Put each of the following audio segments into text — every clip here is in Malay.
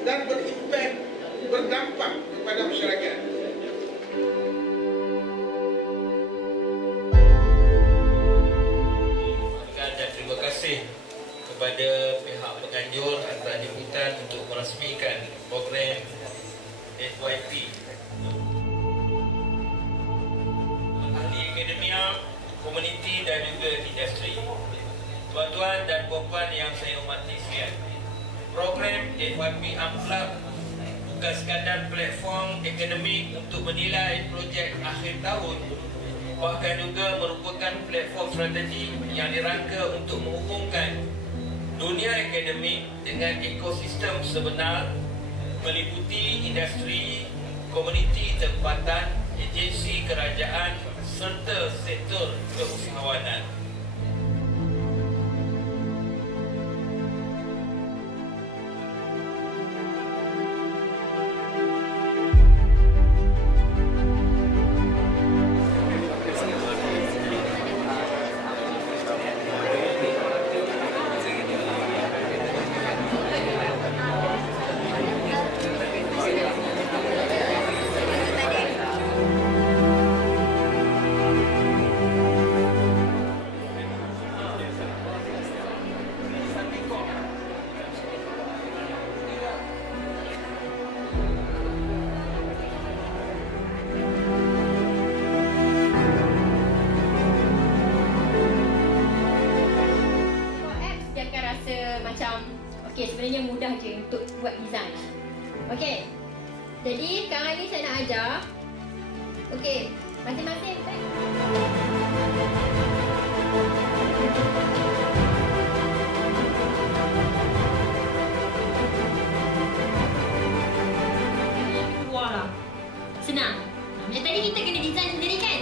dan berimpak, berdampak kepada masyarakat. Dan terima kasih kepada pihak penganjur Antara Jemputan untuk merasmikan program FYP. Ahli akademia, komuniti dan juga industri. Tuan-tuan dan puan-puan yang saya hormati sekalian, program FYP Unplugged bukan sekadar platform akademik untuk menilai projek akhir tahun, bahkan juga merupakan platform strategi yang dirangka untuk menghubungkan dunia akademik dengan ekosistem sebenar, meliputi industri, komuniti tempatan, agensi kerajaan serta sektor keusahawanan. Macam, okey, sebenarnya mudah je untuk buat design. Okey, jadi sekarang ni saya nak ajar. Okey, masing-masing keluarlah. Senang. Yang tadi kita kena design sendiri kan?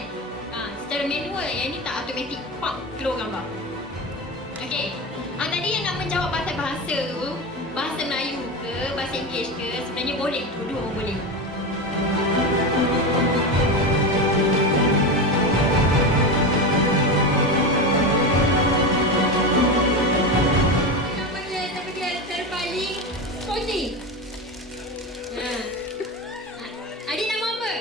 Secara manual, yang ni tak automatic. Pak, keluar gambar. Okey. Tadi yang nak menjawab bahasa tu, bahasa Melayu ke, bahasa Inggeris ke, sebenarnya boleh, dua-dua pun boleh. Nama dia terpaling sporty. Adik nama apa?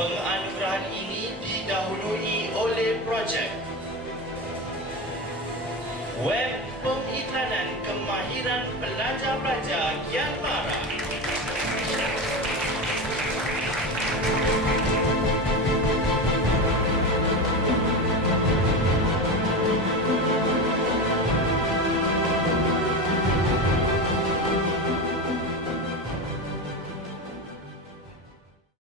Penganugerahan ini didahului oleh projek Web Pengiklanan Kemahiran Pelajar-Pelajar Gianmara.